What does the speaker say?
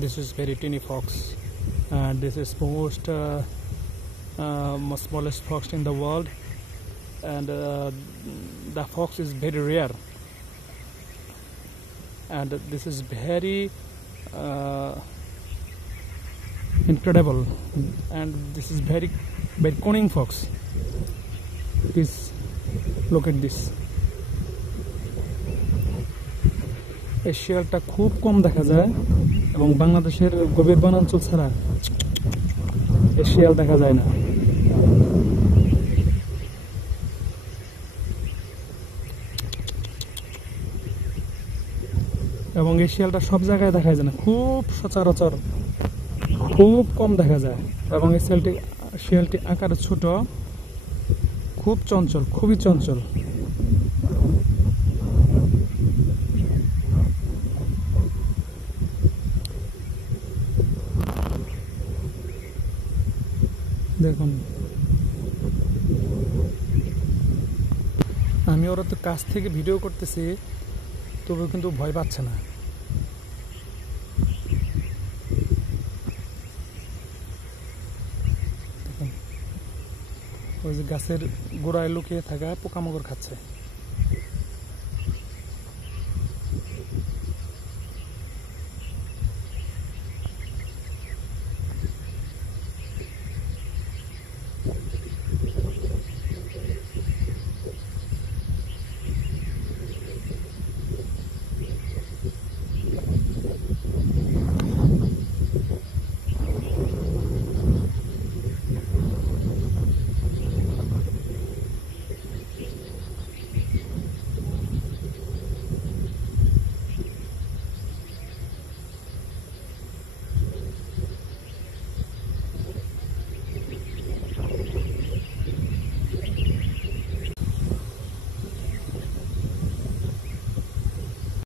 This is very tiny fox, and this is most smallest fox in the world, and the fox is very rare, and this is very incredible, and this is very cunning fox. Please look at this. এই শিয়ালটা খুব কম দেখা যায় এবং বাংলাদেশের গভীর বনাঞ্চল ছাড়া এই শিয়াল দেখা যায় না। এবং এই শিয়ালটা সব জায়গায় দেখা যায় না, খুব সচরাচর, খুব কম দেখা যায়। এবং এই শিয়ালটি আকারে ছোট, খুব চঞ্চল, খুবই চঞ্চল। দেখুন, আমি ওরা তো কাছ থেকে ভিডিও করতেছি, তবু কিন্তু ভয় পাচ্ছে না। ওই যে গাছের গোড়ায় লুকিয়ে থাকা পোকামাকড় খাচ্ছে।